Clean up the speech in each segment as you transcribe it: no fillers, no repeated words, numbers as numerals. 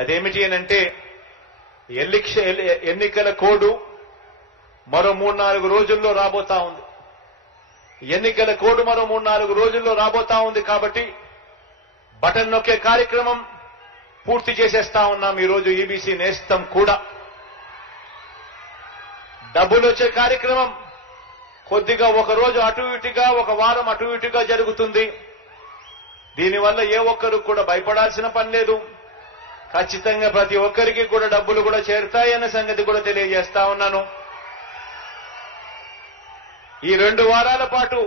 అదేమిటి అనంటే ఎన్నికల కోడ్ మరో 3-4 రోజుల్లో రాబోతా ఉంది. ఎన్నికల కోడ్ మరో 3-4 రోజుల్లో రాబోతా ఉంది. కాబట్టి బటన్ నొక్కే కార్యక్రమం పూర్తి చేసేస్తా ఉన్నాం. ఈరోజు ఈబీసీ నేస్తం కూడా డబ్బులు వచ్చే కార్యక్రమం కొద్దిగా ఒక రోజు అటు ఇటుగా, ఒక వారం అటు ఇటుగా జరుగుతుంది. దీనివల్ల ఏ ఒక్కరు కూడా భయపడాల్సిన పని లేదు. ఖచ్చితంగా ప్రతి ఒక్కరికి కూడా డబ్బులు కూడా చేరుతాయన్న సంగతి కూడా తెలియజేస్తా ఉన్నాను. ఈ 2 వారాల పాటు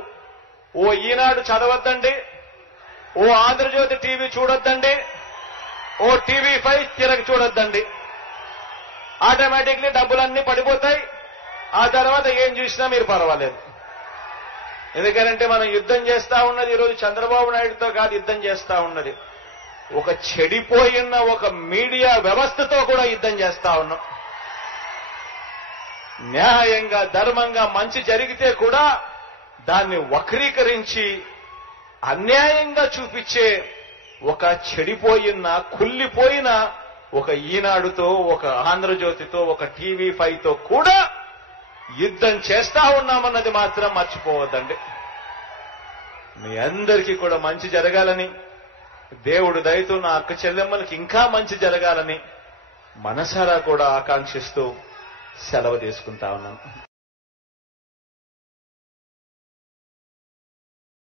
ఓ ఈనాడు చదవద్దండి, ఓ ఆంధ్రజ్యోతి టీవీ చూడొద్దండి, ఓ టీవీ5 తిరగ చూడొద్దండి. ఆటోమేటిక్లీ డబ్బులన్నీ పడిపోతాయి. ఆ తర్వాత ఏం చూసినా మీరు పర్వాలేదు. ఎందుకంటే మనం యుద్ధం చేస్తా ఉన్నది ఈరోజు చంద్రబాబు నాయుడుతో కాదు, యుద్ధం చేస్తా ఉన్నది ఒక చెడిపోయిన ఒక మీడియా వ్యవస్థతో కూడా యుద్ధం చేస్తా ఉన్నాం. న్యాయంగా ధర్మంగా మంచి జరిగితే కూడా దాన్ని వక్రీకరించి అన్యాయంగా చూపించే ఒక చెడిపోయిన కుళ్ళిపోయిన ఒక ఈనాడుతో, ఒక ఆంధ్రజ్యోతితో, ఒక టీవీ5తో కూడా యుద్ధం చేస్తా ఉన్నామన్నది మాత్రం మర్చిపోవద్దండి. మీ అందరికీ కూడా మంచి జరగాలని, దేవుడు దయతో నా అక్క చెల్లెమ్మలకి ఇంకా మంచి జరగాలని మనసారా కూడా ఆకాంక్షిస్తూ సెలవు తీసుకుంటా ఉన్నాను.